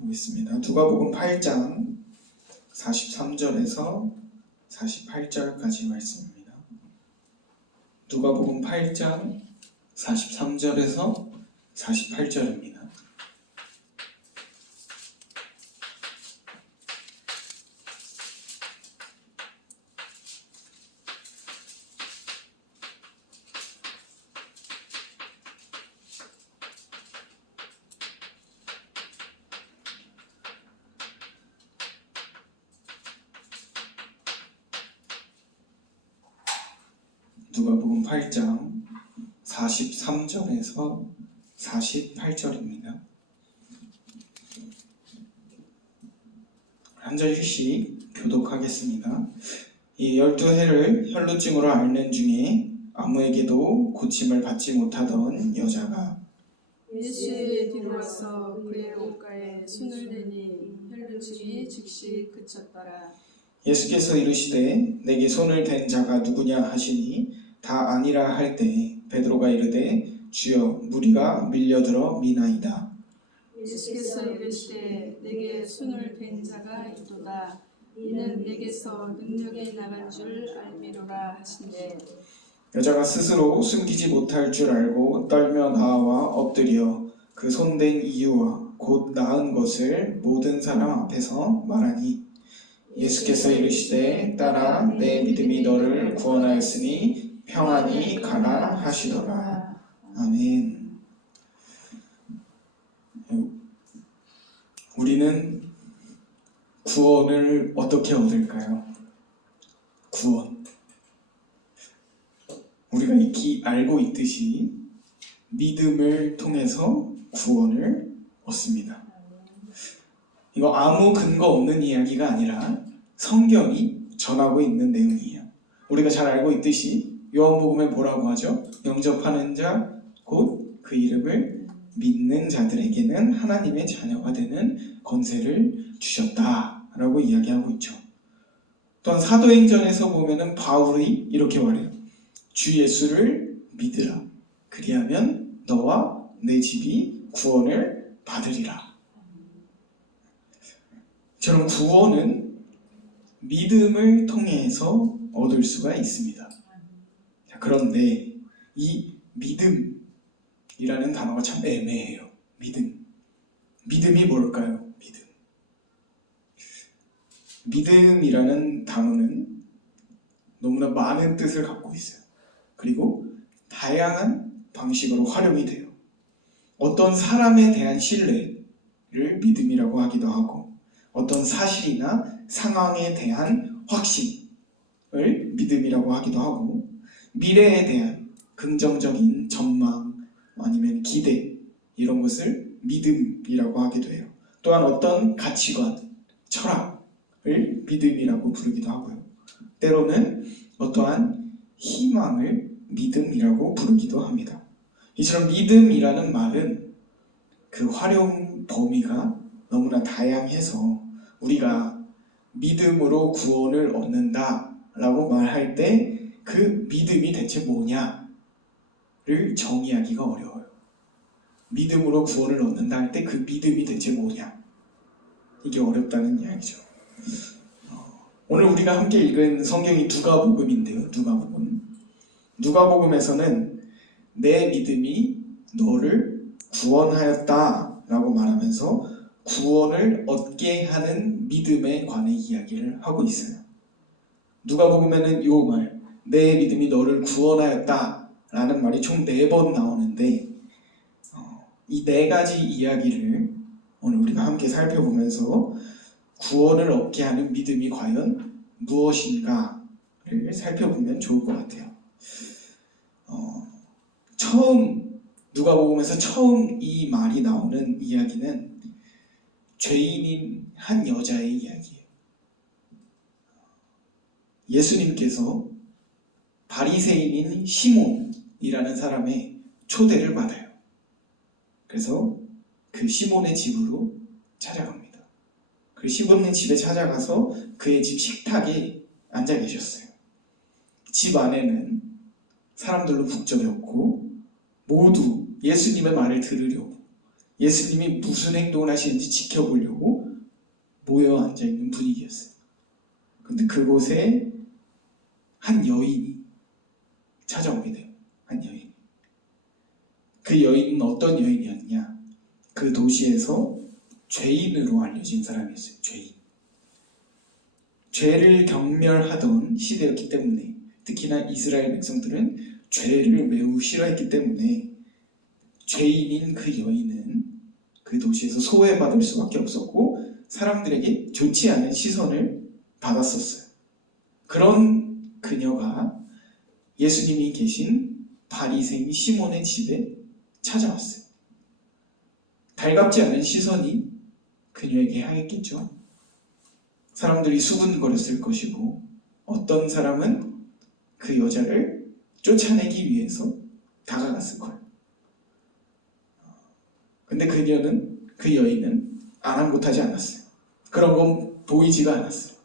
보겠습니다. 누가복음 8장 43절에서 48절까지 말씀입니다. 누가복음 8장 43절에서 48절입니다. 누가복음 8장 43절에서 48절입니다. 한 절씩 교독하겠습니다. 이 12해를 혈루증으로 앓는 중에 아무에게도 고침을 받지 못하던 여자가 예수의 뒤로 와서 그의 옷가에 손을 대니 혈루증이 즉시 그쳤더라. 예수께서 이르시되 내게 손을 댄 자가 누구냐 하시니 다 아니라 할 때 베드로가 이르되 주여 무리가 밀려들어 미나이다. 예수께서 이르시되 내게 손을 댄 자가 있도다. 이는 내게서 능력이 나간 줄 알미로라 하시되 여자가 스스로 숨기지 못할 줄 알고 떨며 나와 엎드려 그 손댄 이유와 곧 나은 것을 모든 사람 앞에서 말하니 예수께서 이르시되 딸아 내 믿음이 너를 구원하였으니 평안히 가라 하시더라. 아멘. 우리는 구원을 어떻게 얻을까요? 구원. 우리가 익히 알고 있듯이 믿음을 통해서 구원을 얻습니다. 이거 아무 근거 없는 이야기가 아니라 성경이 전하고 있는 내용이에요. 우리가 잘 알고 있듯이 요한복음에 뭐라고 하죠? 영접하는 자, 곧 그 이름을 믿는 자들에게는 하나님의 자녀가 되는 권세를 주셨다라고 이야기하고 있죠. 또한 사도행전에서 보면은 바울이 이렇게 말해요. 주 예수를 믿으라. 그리하면 너와 내 집이 구원을 받으리라. 저는 구원은 믿음을 통해서 얻을 수가 있습니다. 자, 그런데 이 믿음이라는 단어가 참 애매해요. 믿음이 뭘까요? 믿음이라는 단어는 너무나 많은 뜻을 갖고 있어요. 그리고 다양한 방식으로 활용이 돼요. 어떤 사람에 대한 신뢰를 믿음이라고 하기도 하고 어떤 사실이나 상황에 대한 확신을 믿음이라고 하기도 하고 미래에 대한 긍정적인 전망 아니면 기대 이런 것을 믿음이라고 하기도 해요. 또한 어떤 가치관, 철학을 믿음이라고 부르기도 하고요. 때로는 어떠한 희망을 믿음이라고 부르기도 합니다. 이처럼 믿음이라는 말은 그 활용 범위가 너무나 다양해서 우리가 믿음으로 구원을 얻는다 라고 말할 때 그 믿음이 대체 뭐냐를 정의하기가 어려워요. 믿음으로 구원을 얻는다 할 때 그 믿음이 대체 뭐냐, 이게 어렵다는 이야기죠. 오늘 우리가 함께 읽은 성경이 누가복음인데요. 누가복음에서는 내 믿음이 너를 구원하였다 라고 말하면서 구원을 얻게 하는 믿음에 관해 이야기를 하고 있어요. 누가복음에는 이 말, 내 믿음이 너를 구원하였다 라는 말이 총 4번 나오는데 이 4가지 이야기를 오늘 우리가 함께 살펴보면서 구원을 얻게 하는 믿음이 과연 무엇인가를 살펴보면 좋을 것 같아요. 누가복음에서 처음 이 말이 나오는 이야기는 죄인인 한 여자의 이야기예요. 예수님께서 바리새인인 시몬이라는 사람의 초대를 받아요. 그래서 그 시몬의 집으로 찾아갑니다. 그 시몬의 집에 찾아가서 그의 집 식탁에 앉아 계셨어요. 집 안에는 사람들로 북적였고 모두 예수님의 말을 들으려고 예수님이 무슨 행동을 하시는지 지켜보려고 모여 앉아있는 분위기였어요. 근데 그곳에 한 여인이 찾아오게 돼요. 한 여인. 그 여인은 어떤 여인이었냐? 그 도시에서 죄인으로 알려진 사람이었어요. 죄인. 죄를 경멸하던 시대였기 때문에, 특히나 이스라엘 백성들은 죄를 매우 싫어했기 때문에 죄인인 그 여인은 그 도시에서 소외받을 수밖에 없었고 사람들에게 좋지 않은 시선을 받았었어요. 그런 그녀가 예수님이 계신 바리새인 시몬의 집에 찾아왔어요. 달갑지 않은 시선이 그녀에게 향했겠죠. 사람들이 수군거렸을 것이고 어떤 사람은 그 여자를 쫓아내기 위해서 다가갔을 거예요. 근데 그 여인은 아랑곳하지 않았어요. 그런 건 보이지가 않았어요.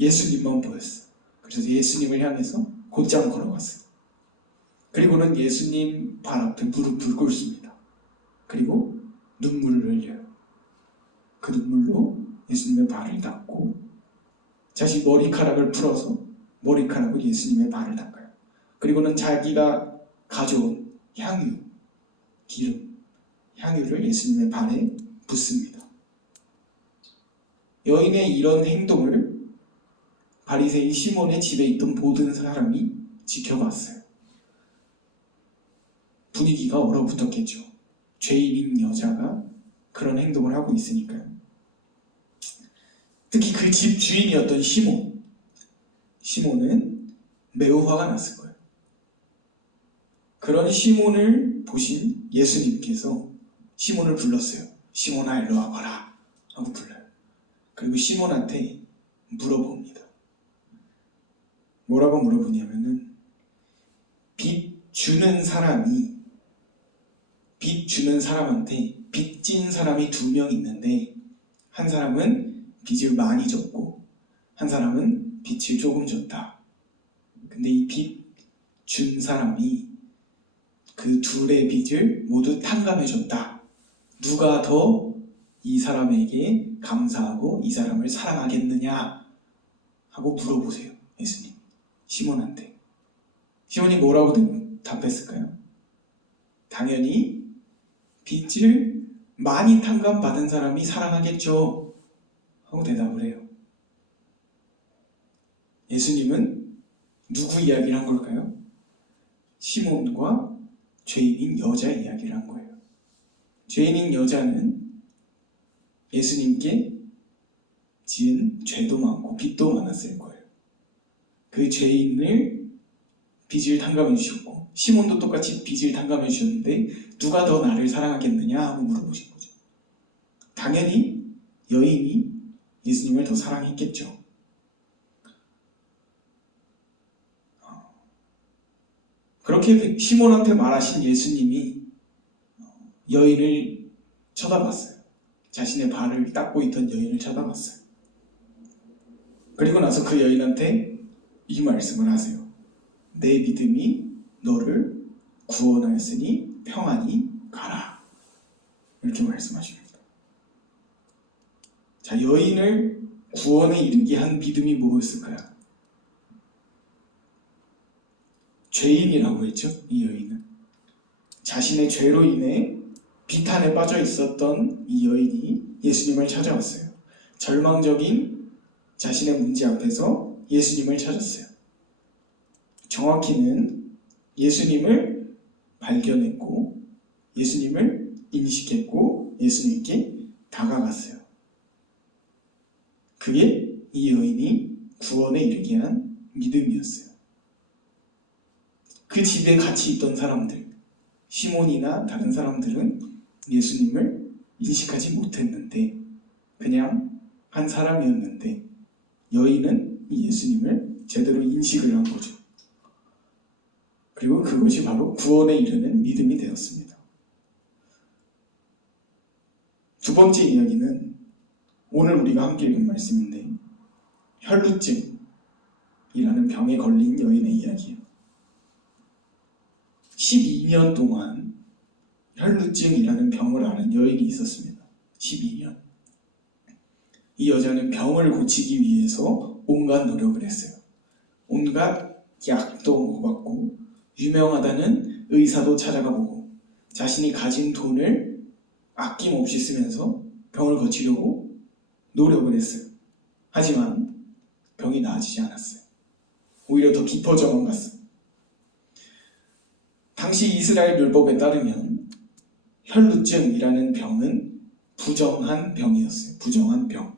예수님만 보였어요. 그래서 예수님을 향해서 곧장 걸어갔어요. 그리고는 예수님 발 앞에 무릎을 꿇습니다. 그리고 눈물을 흘려요. 그 눈물로 예수님의 발을 닦고 자신 머리카락을 풀어서 머리카락으로 예수님의 발을 닦아요. 그리고는 자기가 가져온 향유, 기름, 향유를 예수님의 발에 붓습니다. 여인의 이런 행동을 바리새인 시몬의 집에 있던 모든 사람이 지켜봤어요. 분위기가 얼어붙었겠죠. 죄인인 여자가 그런 행동을 하고 있으니까요. 특히 그 집 주인이었던 시몬은 매우 화가 났을 거예요. 그런 시몬을 보신 예수님께서 시몬을 불렀어요. 시몬아, 일로 와봐라 하고 불러요. 그리고 시몬한테 물어봅니다. 뭐라고 물어보냐면은 빚 주는 사람한테 빚진 사람이 2명 있는데 한 사람은 빚을 많이 졌고 한 사람은 빚을 조금 졌다. 근데 이 빚 준 사람이 그 둘의 빚을 모두 탕감해줬다. 누가 더 이 사람에게 감사하고 이 사람을 사랑하겠느냐 하고 물어보세요. 예수님 시몬한테. 시몬이 뭐라고 답했을까요? 당연히 빚을 많이 탕감받은 사람이 사랑하겠죠 하고 대답을 해요. 예수님은 누구 이야기를 한 걸까요? 시몬과 죄인인 여자 이야기를 한 거예요. 죄인인 여자는 예수님께 지은 죄도 많고 빚도 많았을 거예요. 그 죄인을 빚을 탕감해 주셨고 시몬도 똑같이 빚을 탕감해 주셨는데 누가 더 나를 사랑하겠느냐 하고 물어보신 거죠. 당연히 여인이 예수님을 더 사랑했겠죠. 그렇게 시몬한테 말하신 예수님이 여인을 쳐다봤어요. 자신의 발을 닦고 있던 여인을 쳐다봤어요. 그리고 나서 그 여인한테 이 말씀을 하세요. 내 믿음이 너를 구원하였으니 평안히 가라. 이렇게 말씀하십니다. 자, 여인을 구원에 이르게 한 믿음이 무엇일까요? 죄인이라고 했죠. 이 여인은 자신의 죄로 인해 비탄에 빠져 있었던 이 여인이 예수님을 찾아왔어요. 절망적인 자신의 문제 앞에서 예수님을 찾았어요. 정확히는 예수님을 발견했고 예수님을 인식했고 예수님께 다가갔어요. 그게 이 여인이 구원에 이르게 한 믿음이었어요. 그 집에 같이 있던 사람들, 시몬이나 다른 사람들은 예수님을 인식하지 못했는데 그냥 한 사람이었는데 여인은 이 예수님을 제대로 인식을 한 거죠. 그리고 그것이 바로 구원에 이르는 믿음이 되었습니다. 두 번째 이야기는 오늘 우리가 함께 읽은 말씀인데 혈루증이라는 병에 걸린 여인의 이야기예요. 12년 동안 혈루증이라는 병을 앓은 여인이 있었습니다. 12년. 이 여자는 병을 고치기 위해서 온갖 노력을 했어요. 온갖 약도 먹어봤고 유명하다는 의사도 찾아가 보고 자신이 가진 돈을 아낌없이 쓰면서 병을 고치려고 노력을 했어요. 하지만 병이 나아지지 않았어요. 오히려 더 깊어져만 갔어요. 당시 이스라엘 율법에 따르면 혈루증이라는 병은 부정한 병이었어요. 부정한 병.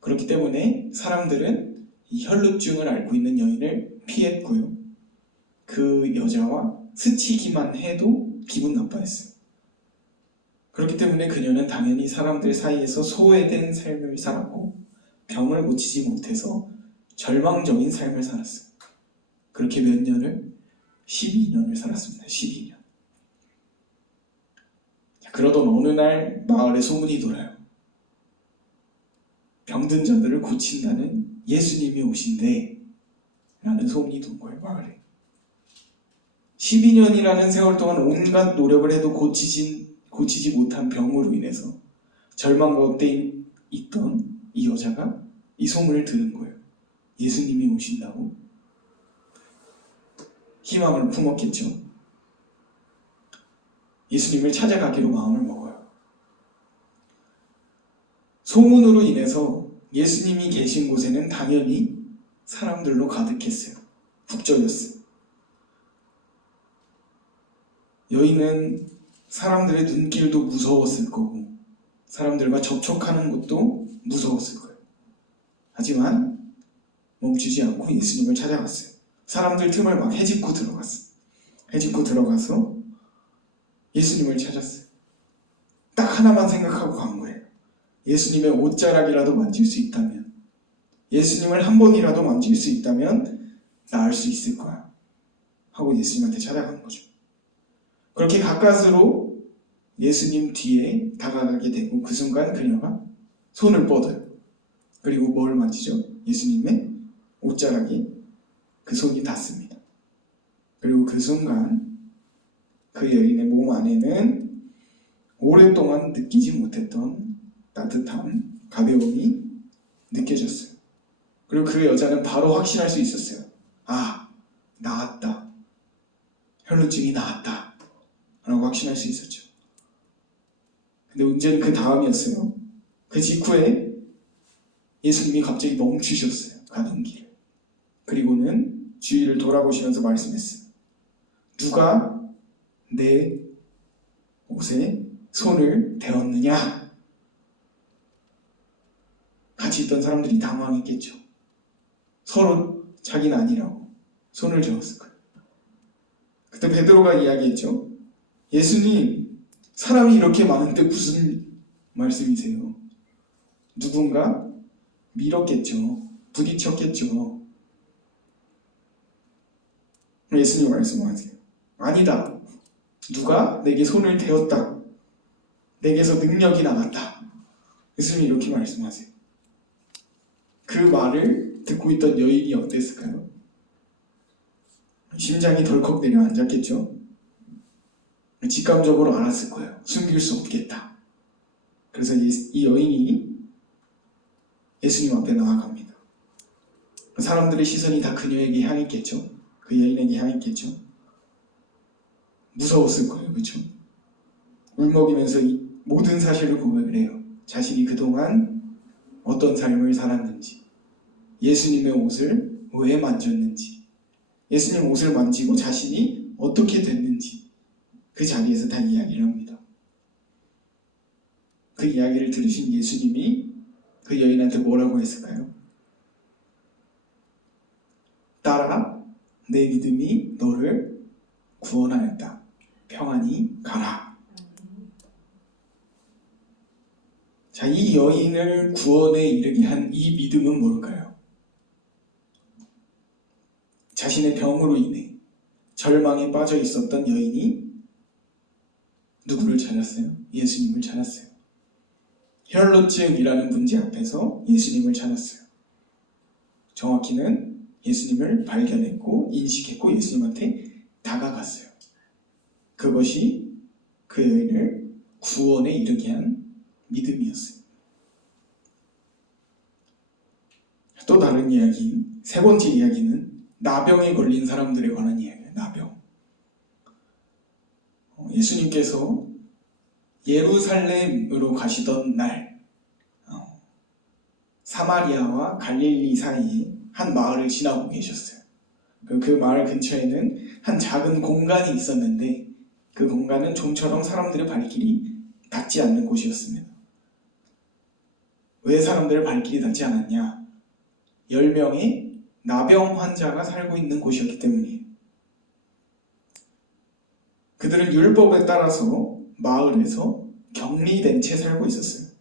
그렇기 때문에 사람들은 이 혈루증을 앓고 있는 여인을 피했고요. 그 여자와 스치기만 해도 기분 나빠했어요. 그렇기 때문에 그녀는 당연히 사람들 사이에서 소외된 삶을 살았고 병을 고치지 못해서 절망적인 삶을 살았어요. 그렇게 몇 년을? 12년을 살았습니다. 12년. 그러던 어느 날 마을에 소문이 돌아요. 병든 자들을 고친다는 예수님이 오신대 라는 소문이 돈 거예요. 마을에. 12년이라는 세월 동안 온갖 노력을 해도 고치지 못한 병으로 인해서 절망 가운데 있던 이 여자가 이 소문을 들은 거예요. 예수님이 오신다고? 희망을 품었겠죠. 예수님을 찾아가기로 마음을 먹어요. 소문으로 인해서 예수님이 계신 곳에는 당연히 사람들로 가득했어요. 북적였어요. 여인은 사람들의 눈길도 무서웠을 거고 사람들과 접촉하는 것도 무서웠을 거예요. 하지만 멈추지 않고 예수님을 찾아갔어요. 사람들 틈을 막 헤집고 들어갔어요. 헤집고 들어가서 예수님을 찾았어요. 딱 하나만 생각하고 간 거예요. 예수님의 옷자락이라도 만질 수 있다면, 예수님을 한 번이라도 만질 수 있다면 나을 수 있을 거야 하고 예수님한테 찾아간 거죠. 그렇게 가까스로 예수님 뒤에 다가가게 되고 그 순간 그녀가 손을 뻗어요. 그리고 뭘 만지죠? 예수님의 옷자락에 그 손이 닿습니다. 그리고 그 순간 그 여인의 몸 안에는 오랫동안 느끼지 못했던 따뜻함, 가벼움이 느껴졌어요. 그리고 그 여자는 바로 확신할 수 있었어요. 아, 나았다. 혈루증이 나았다. 라고 확신할 수 있었죠. 근데 문제는 그 다음이었어요. 그 직후에 예수님이 갑자기 멈추셨어요. 가던 길을. 그리고는 주위를 돌아보시면서 말씀했어요. 누가 내 옷에 손을 대었느냐? 같이 있던 사람들이 당황했겠죠. 서로 자기는 아니라고 손을 저었을 거예요. 그때 베드로가 이야기했죠. 예수님, 사람이 이렇게 많은데 무슨 말씀이세요? 누군가 밀었겠죠. 부딪혔겠죠. 예수님 말씀하세요. 아니다. 누가 내게 손을 대었다. 내게서 능력이 나갔다. 예수님이 이렇게 말씀하세요. 그 말을 듣고 있던 여인이 어땠을까요? 심장이 덜컥 내려앉았겠죠. 직감적으로 알았을 거예요. 숨길 수 없겠다. 그래서 이 여인이 예수님 앞에 나아갑니다. 사람들의 시선이 다 그녀에게 향했겠죠. 그 여인에게 향했겠죠. 무서웠을 거예요. 그렇죠? 울먹이면서 이 모든 사실을 고백을 해요. 자신이 그동안 어떤 삶을 살았는지, 예수님의 옷을 왜 만졌는지, 예수님 옷을 만지고 자신이 어떻게 됐는지 그 자리에서 다 이야기를 합니다. 그 이야기를 들으신 예수님이 그 여인한테 뭐라고 했을까요? 딸아, 내 믿음이 너를 구원하였다. 평안히 가라. 자, 이 여인을 구원에 이르게 한 이 믿음은 뭘까요? 자신의 병으로 인해 절망에 빠져 있었던 여인이 누구를 찾았어요? 예수님을 찾았어요. 혈루증이라는 문제 앞에서 예수님을 찾았어요. 정확히는 예수님을 발견했고 인식했고 예수님한테 다가갔어요. 그것이 그 여인을 구원에 이르게 한 믿음이었어요. 또 다른 이야기, 세 번째 이야기는 나병에 걸린 사람들에 관한 이야기예요. 나병. 예수님께서 예루살렘으로 가시던 날 사마리아와 갈릴리 사이에 한 마을을 지나고 계셨어요. 그 마을 근처에는 한 작은 공간이 있었는데 그 공간은 좀처럼 사람들의 발길이 닿지 않는 곳이었습니다. 왜 사람들의 발길이 닿지 않았냐? 10명의 나병 환자가 살고 있는 곳이었기 때문이에요. 그들은 율법에 따라서 마을에서 격리된 채 살고 있었어요.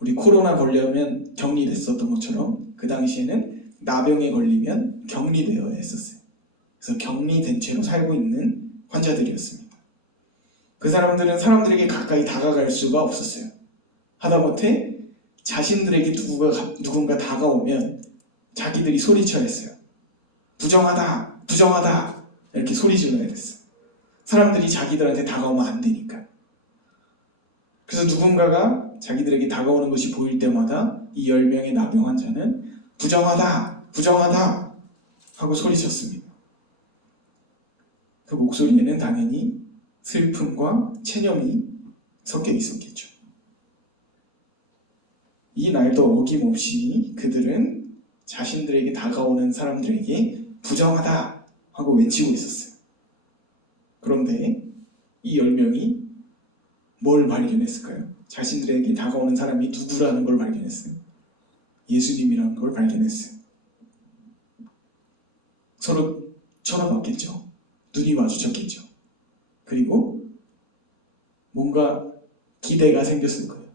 우리 코로나 걸려면 격리됐었던 것처럼 그 당시에는 나병에 걸리면 격리되어야 했었어요. 그래서 격리된 채로 살고 있는 환자들이었습니다. 그 사람들은 사람들에게 가까이 다가갈 수가 없었어요. 하다못해 자신들에게 누군가 다가오면 자기들이 소리쳐야 했어요. 부정하다, 부정하다 이렇게 소리 질러야 됐어요. 사람들이 자기들한테 다가오면 안 되니까. 그래서 누군가가 자기들에게 다가오는 것이 보일 때마다 이 10명의 나병 환자는 부정하다, 부정하다 하고 소리쳤습니다. 그 목소리에는 당연히 슬픔과 체념이 섞여 있었겠죠. 이 날도 어김없이 그들은 자신들에게 다가오는 사람들에게 부정하다 하고 외치고 있었어요. 그런데 이 10명이 뭘 발견했을까요? 자신들에게 다가오는 사람이 누구라는 걸 발견했어요. 예수님이라는 걸 발견했어요. 서로 쳐다봤겠죠. 눈이 마주쳤겠죠. 그리고 뭔가 기대가 생겼을 거예요.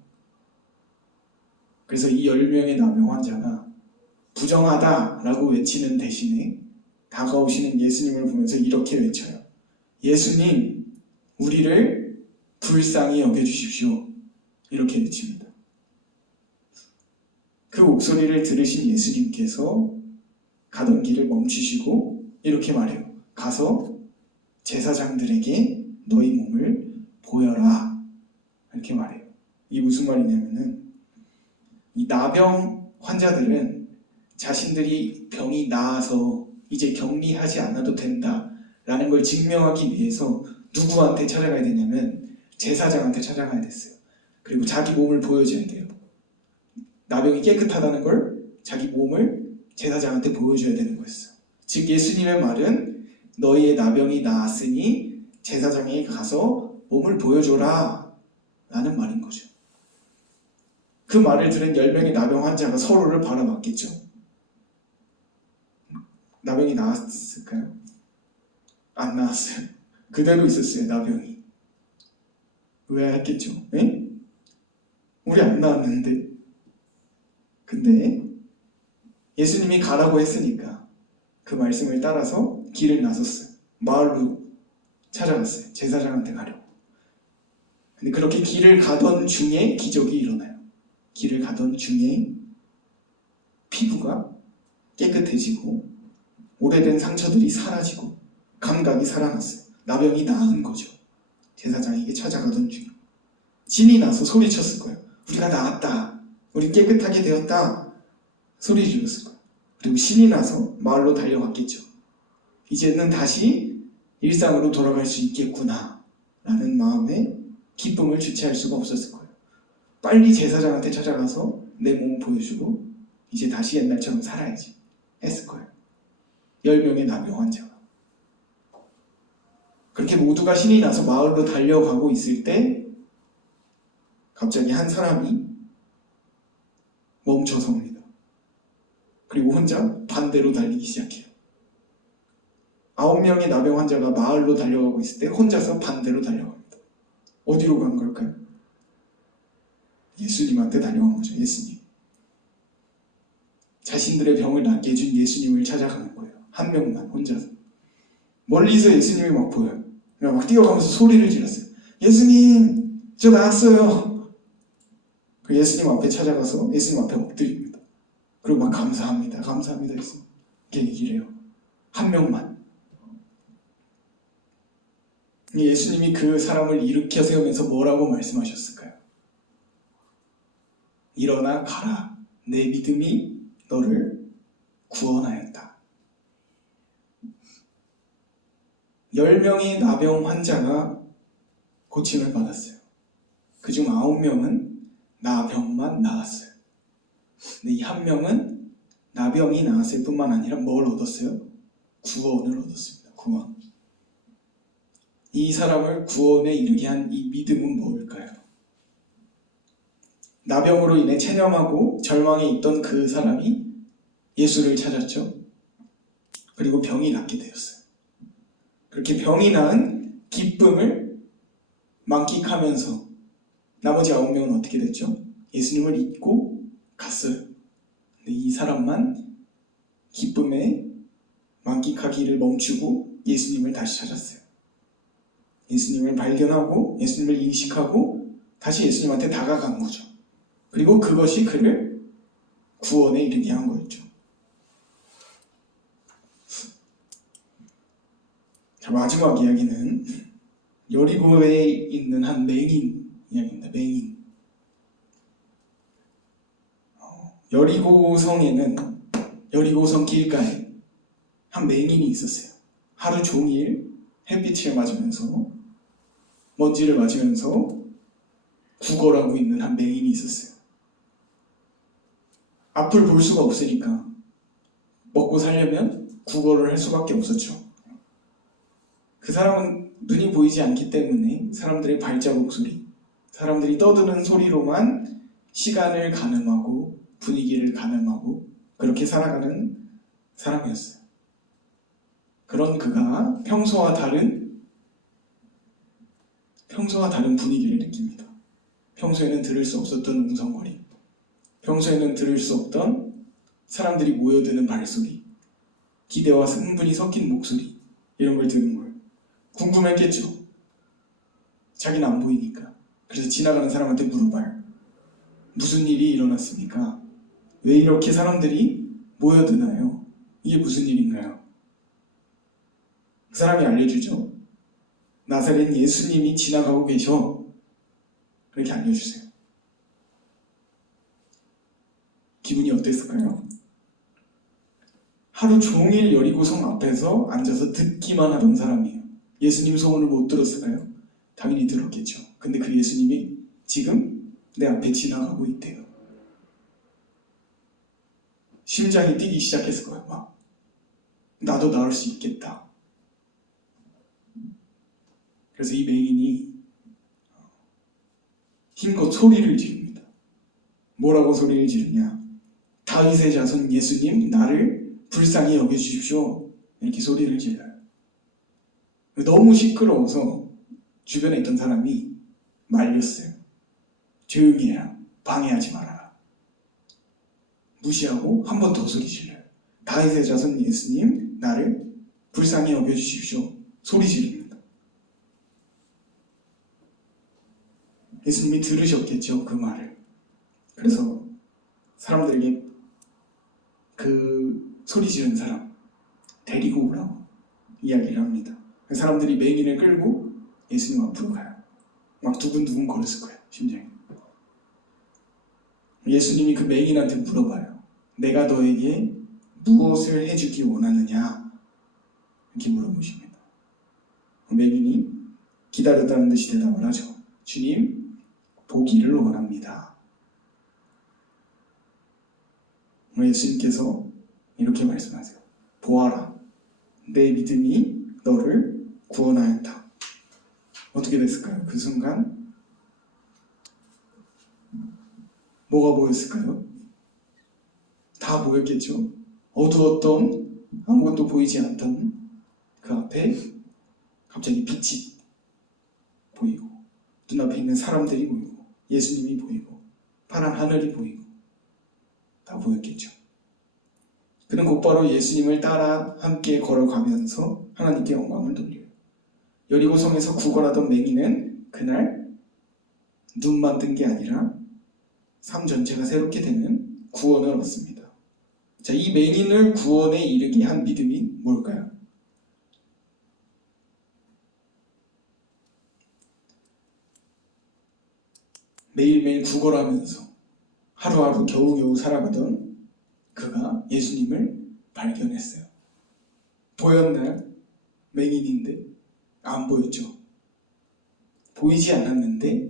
그래서 이 10명의 나병 환자가 부정하다라고 외치는 대신에 다가오시는 예수님을 보면서 이렇게 외쳐요. 예수님, 우리를 불쌍히 여겨주십시오. 이렇게 외칩니다. 그 목소리를 들으신 예수님께서 가던 길을 멈추시고 이렇게 말해요. 가서 제사장들에게 너희 몸을 보여라. 이렇게 말해요. 이게 무슨 말이냐면은 이 나병 환자들은 자신들이 병이 나아서 이제 격리하지 않아도 된다라는 걸 증명하기 위해서 누구한테 찾아가야 되냐면 제사장한테 찾아가야 됐어요. 그리고 자기 몸을 보여줘야 돼요. 나병이 깨끗하다는 걸 자기 몸을 제사장한테 보여줘야 되는 거였어요. 즉 예수님의 말은 너희의 나병이 나았으니 제사장에게 가서 몸을 보여줘라 라는 말인 거죠. 그 말을 들은 10명의 나병 환자가 서로를 바라봤겠죠. 나병이 나았을까요? 안 나았어요. 그대로 있었어요. 나병이. 의아했겠죠. 에? 우리 안 나왔는데. 근데 예수님이 가라고 했으니까 그 말씀을 따라서 길을 나섰어요. 마을로 찾아갔어요. 제사장한테 가려고. 근데 그렇게 길을 가던 중에 기적이 일어나요. 길을 가던 중에 피부가 깨끗해지고 오래된 상처들이 사라지고 감각이 살아났어요. 나병이 나은 거죠. 제사장에게 찾아가던 중에 신이 나서 소리쳤을 거예요. 우리가 나았다. 우리 깨끗하게 되었다. 소리 질렀을 거예요. 그리고 신이 나서 마을로 달려갔겠죠. 이제는 다시 일상으로 돌아갈 수 있겠구나 라는 마음에 기쁨을 주체할 수가 없었을 거예요. 빨리 제사장한테 찾아가서 내 몸을 보여주고 이제 다시 옛날처럼 살아야지 했을 거예요. 10명의 나병 환자가. 그렇게 모두가 신이 나서 마을로 달려가고 있을 때 갑자기 한 사람이 멈춰섭니다. 그리고 혼자 반대로 달리기 시작해요. 9명의 나병 환자가 마을로 달려가고 있을 때 혼자서 반대로 달려갑니다. 어디로 간 걸까요? 예수님한테 달려간 거죠. 예수님. 자신들의 병을 낫게 해준 예수님을 찾아가는 거예요. 한 명만 혼자서. 멀리서 예수님이 막 보여요. 그냥 막 뛰어가면서 소리를 질렀어요. 예수님, 저 나았어요. 그 예수님 앞에 찾아가서 예수님 앞에 엎드립니다. 그리고 막 감사합니다. 감사합니다. 예수님. 이렇게 얘기를 해요. 한 명만. 예수님이 그 사람을 일으켜 세우면서 뭐라고 말씀하셨을까요? 일어나 가라. 내 믿음이 너를 구원하였다. 10명의 나병 환자가 고침을 받았어요. 그중 9명은 나병만 나았어요. 근데 이 한 명은 나병이 나았을 뿐만 아니라 뭘 얻었어요? 구원을 얻었습니다. 구원. 이 사람을 구원에 이르게 한 이 믿음은 뭘까요? 나병으로 인해 체념하고 절망에 있던 그 사람이 예수를 찾았죠. 그리고 병이 낫게 되었어요. 그렇게 병이 나은 기쁨을 만끽하면서 나머지 9명은 어떻게 됐죠? 예수님을 잊고 갔어요. 근데 이 사람만 기쁨에 만끽하기를 멈추고 예수님을 다시 찾았어요. 예수님을 발견하고 예수님을 인식하고 다시 예수님한테 다가간 거죠. 그리고 그것이 그를 구원에 이르게 한 거였죠. 자, 마지막 이야기는 여리고에 있는 한 맹인 이야기입니다. 맹인. 여리고성 길가에 한 맹인이 있었어요. 하루 종일 햇빛을 맞으면서 먼지를 맞으면서 구걸하고 있는 한 맹인이 있었어요. 앞을 볼 수가 없으니까 먹고 살려면 구걸을 할 수밖에 없었죠. 그 사람은 눈이 보이지 않기 때문에 사람들의 발자국 소리, 사람들이 떠드는 소리로만 시간을 가늠하고 분위기를 가늠하고 그렇게 살아가는 사람이었어요. 그런 그가 평소와 다른 분위기를 느낍니다. 평소에는 들을 수 없었던 웅성거림, 평소에는 들을 수 없던 사람들이 모여드는 발소리, 기대와 흥분이 섞인 목소리, 이런 걸 들은 거예요. 궁금했겠죠. 자기는 안 보이니까. 그래서 지나가는 사람한테 물어봐요. 무슨 일이 일어났습니까? 왜 이렇게 사람들이 모여드나요? 이게 무슨 일인가요? 그 사람이 알려주죠. 나사렛 예수님이 지나가고 계셔. 그렇게 알려주세요. 기분이 어땠을까요? 하루 종일 여리고성 앞에서 앉아서 듣기만 하던 사람이에요. 예수님 소원을 못 들었을까요? 당연히 들었겠죠. 근데 그 예수님이 지금 내 앞에 지나가고 있대요. 심장이 뛰기 시작했을 거예요. 막 나도 나올 수 있겠다. 그래서 이 맹인이 힘껏 소리를 지릅니다. 뭐라고 소리를 지르냐? 다윗의 자손 예수님, 나를 불쌍히 여겨주십시오. 이렇게 소리를 질러요. 너무 시끄러워서 주변에 있던 사람이 말렸어요. 조용히 해라. 방해하지 말아라. 무시하고 한 번 더 소리 질러요. 다윗의 자손 예수님, 나를 불쌍히 여겨주십시오. 소리 지릅니다. 예수님이 들으셨겠죠, 그 말을. 그래서 사람들에게 그 소리 지른 사람 데리고 오라고 이야기를 합니다. 사람들이 맹인을 끌고 예수님 앞으로 가요. 막 두근두근 거렸을 거예요, 심장이. 예수님이 그 맹인한테 물어봐요. 내가 너에게 무엇을 해주기 원하느냐? 이렇게 물어보십니다. 맹인이 기다렸다는 듯이 대답을 하죠. 주님, 보기를 원합니다. 예수님께서 이렇게 말씀하세요. 보아라, 내 믿음이 너를 구원하였다. 어떻게 됐을까요? 그 순간 뭐가 보였을까요? 다 보였겠죠. 어두웠던 아무것도 보이지 않던 그 앞에 갑자기 빛이 보이고 눈앞에 있는 사람들이 보이고 예수님이 보이고 파란 하늘이 보이고 다 보였겠죠. 그는 곧바로 예수님을 따라 함께 걸어가면서 하나님께 영광을 돌려요. 여리고성에서 구걸하던 맹인은 그날 눈만 뜬 게 아니라 삶 전체가 새롭게 되는 구원을 얻습니다. 자, 이 맹인을 구원에 이르게 한 믿음이 뭘까요? 매일매일 구걸하면서 하루하루 겨우겨우 살아가던 그가 예수님을 발견했어요. 보였나요? 맹인인데 안 보였죠. 보이지 않았는데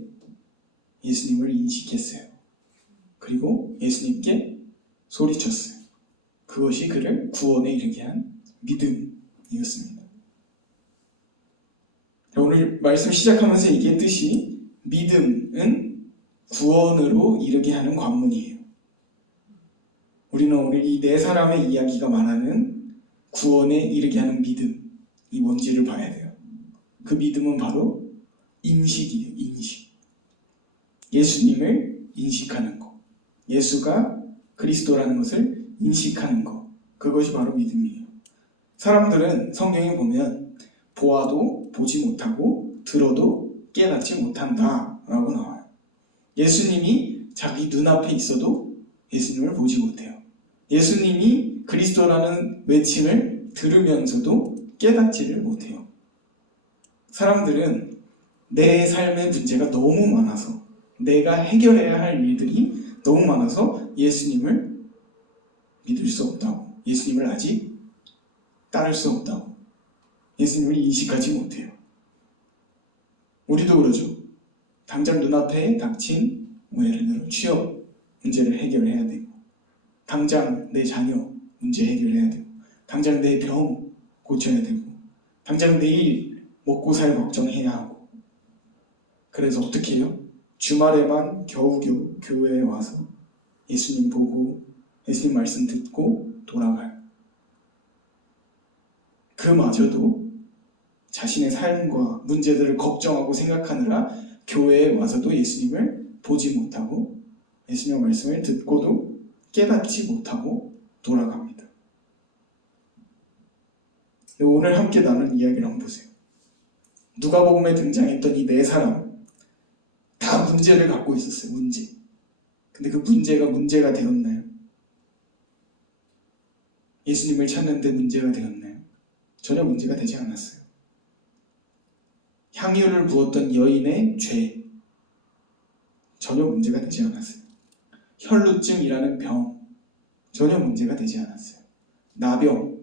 예수님을 인식했어요. 그리고 예수님께 소리쳤어요. 그것이 그를 구원에 이르게 한 믿음이었습니다. 오늘 말씀 시작하면서 얘기했듯이 믿음은 구원으로 이르게 하는 관문이에요. 우리는 오늘 이 네 사람의 이야기가 말하는 구원에 이르게 하는 믿음이 뭔지를 봐야 돼요. 그 믿음은 바로 인식이에요. 인식. 예수님을 인식하는 것. 예수가 그리스도라는 것을 인식하는 것. 그것이 바로 믿음이에요. 사람들은 성경에 보면 보아도 보지 못하고 들어도 깨닫지 못한다 라고 나와요. 예수님이 자기 눈앞에 있어도 예수님을 보지 못해요. 예수님이 그리스도라는 외침을 들으면서도 깨닫지를 못해요. 사람들은 내 삶의 문제가 너무 많아서, 내가 해결해야 할 일들이 너무 많아서 예수님을 믿을 수 없다고, 예수님을 아직 따를 수 없다고, 예수님을 인식하지 못해요. 우리도 그러죠. 당장 눈앞에 닥친 예를 들어 취업 문제를 해결해야 되고, 당장 내 자녀 문제 해결해야 되고, 당장 내 병 고쳐야 되고, 당장 내일 먹고 살 걱정해야 하고. 그래서 어떻게 해요? 주말에만 겨우겨우 교회에 와서 예수님 보고 예수님 말씀 듣고 돌아가요. 그마저도 자신의 삶과 문제들을 걱정하고 생각하느라 교회에 와서도 예수님을 보지 못하고 예수님의 말씀을 듣고도 깨닫지 못하고 돌아갑니다. 오늘 함께 나눈 이야기를 한번 보세요. 누가복음에 등장했던 이 네 사람 다 문제를 갖고 있었어요. 문제. 근데 그 문제가 문제가 되었나요? 예수님을 찾는데 문제가 되었나요? 전혀 문제가 되지 않았어요. 향유를 부었던 여인의 죄 전혀 문제가 되지 않았어요. 혈루증이라는 병 전혀 문제가 되지 않았어요. 나병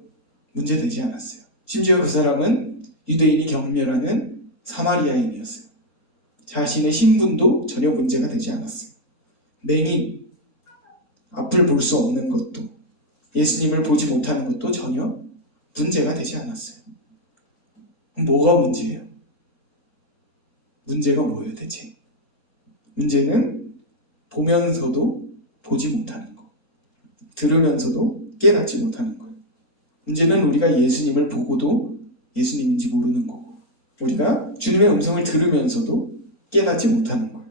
문제되지 않았어요. 심지어 그 사람은 유대인이 경멸하는 사마리아인이었어요. 자신의 신분도 전혀 문제가 되지 않았어요. 맹인, 앞을 볼 수 없는 것도, 예수님을 보지 못하는 것도 전혀 문제가 되지 않았어요. 뭐가 문제예요? 문제가 뭐예요 대체? 문제는 보면서도 보지 못하는 것, 들으면서도 깨닫지 못하는 거예요. 문제는 우리가 예수님을 보고도 예수님인지 모르는 거고, 우리가 주님의 음성을 들으면서도 깨닫지 못하는 거예요.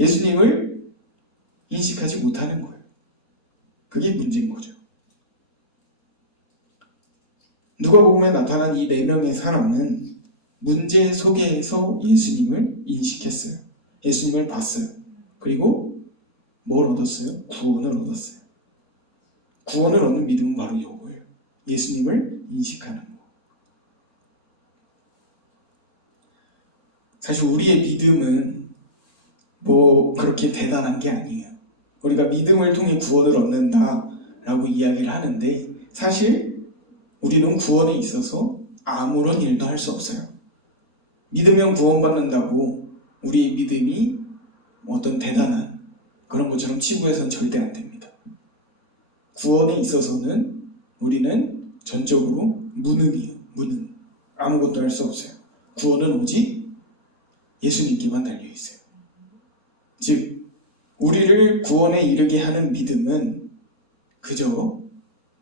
예수님을 인식하지 못하는 거예요. 그게 문제인 거죠. 누가복음에 나타난 이 네 명의 사람은 문제 속에서 예수님을 인식했어요. 예수님을 봤어요. 그리고 뭘 얻었어요? 구원을 얻었어요. 구원을 얻는 믿음은 바로 이거예요. 예수님을 인식하는 거. 사실 우리의 믿음은 뭐 그렇게 대단한 게 아니에요. 우리가 믿음을 통해 구원을 얻는다라고 이야기를 하는데, 사실 우리는 구원에 있어서 아무런 일도 할 수 없어요. 믿으면 구원받는다고 우리의 믿음이 어떤 대단한 그런 것처럼 치부해서는 절대 안 됩니다. 구원에 있어서는 우리는 전적으로 무능이에요. 무능. 아무것도 할 수 없어요. 구원은 오직 예수님께만 달려있어요. 즉 우리를 구원에 이르게 하는 믿음은 그저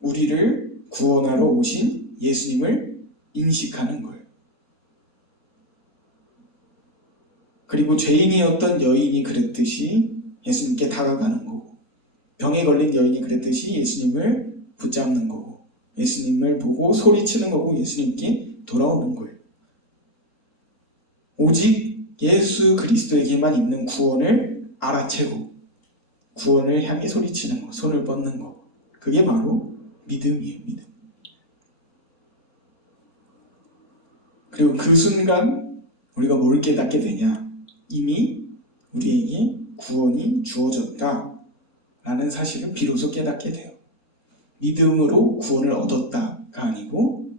우리를 구원하러 오신 예수님을 인식하는 거예요. 그리고 죄인이었던 여인이 그랬듯이 예수님께 다가가는 거고, 병에 걸린 여인이 그랬듯이 예수님을 붙잡는 거고, 예수님을 보고 소리치는 거고, 예수님께 돌아오는 거예요. 오직 예수 그리스도에게만 있는 구원을 알아채고 구원을 향해 소리치는 거, 손을 뻗는 거, 그게 바로 믿음이에요. 믿음. 그리고 그 순간 우리가 뭘 깨닫게 되냐? 이미 우리에게 구원이 주어졌다 라는 사실을 비로소 깨닫게 돼요. 믿음으로 구원을 얻었다가 아니고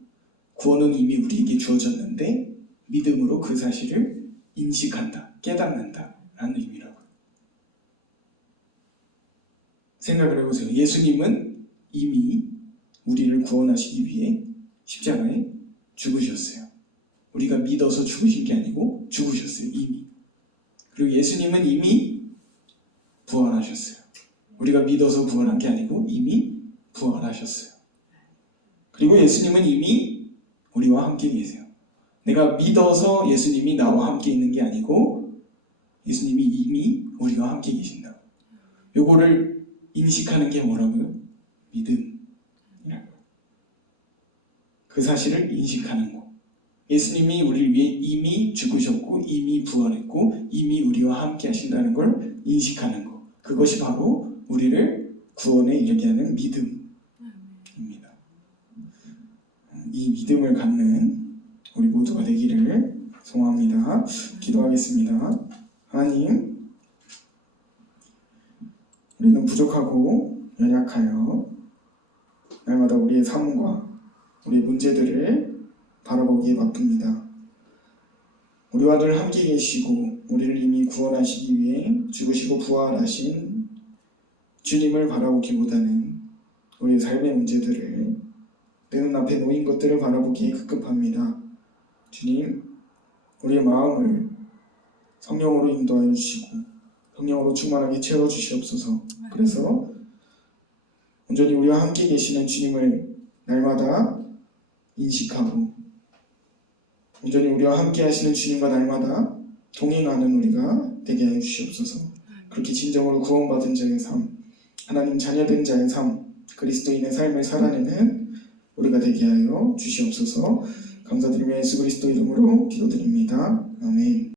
구원은 이미 우리에게 주어졌는데 믿음으로 그 사실을 인식한다, 깨닫는다 라는 의미라고요. 생각을 해보세요. 예수님은 이미 우리를 구원하시기 위해 십자가에 죽으셨어요. 우리가 믿어서 죽으신 게 아니고 죽으셨어요. 이미. 그리고 예수님은 이미 부활하셨어요. 우리가 믿어서 부활한 게 아니고 이미 부활하셨어요. 그리고 예수님은 이미 우리와 함께 계세요. 내가 믿어서 예수님이 나와 함께 있는 게 아니고 예수님이 이미 우리와 함께 계신다. 요거를 인식하는 게 뭐라고요? 믿음이라고요. 그 사실을 인식하는 거. 예수님이 우리를 위해 이미 죽으셨고 이미 부활했고 이미 우리와 함께 하신다는 걸 인식하는 거. 그것이 바로 우리를 구원에 이르게 하는 믿음입니다. 이 믿음을 갖는 우리 모두가 되기를 소망합니다. 기도하겠습니다. 하나님, 우리는 부족하고 연약하여 날마다 우리의 삶과 우리의 문제들을 바라보기에 바쁩니다. 우리와 늘 함께 계시고 우리를 이미 구원하시기 위해 죽으시고 부활하신 주님을 바라보기보다는 우리의 삶의 문제들을 내 눈앞에 놓인 것들을 바라보기에 급급합니다. 주님, 우리의 마음을 성령으로 인도하여 주시고 성령으로 충만하게 채워주시옵소서. 그래서 온전히 우리와 함께 계시는 주님을 날마다 인식하고 온전히 우리와 함께 하시는 주님과 날마다 동행하는 우리가 되게 하여 주시옵소서. 그렇게 진정으로 구원받은 자의 삶, 하나님 자녀된 자의 삶, 그리스도인의 삶을 살아내는 우리가 되게 하여 주시옵소서. 감사드리며 예수 그리스도 이름으로 기도드립니다. 아멘.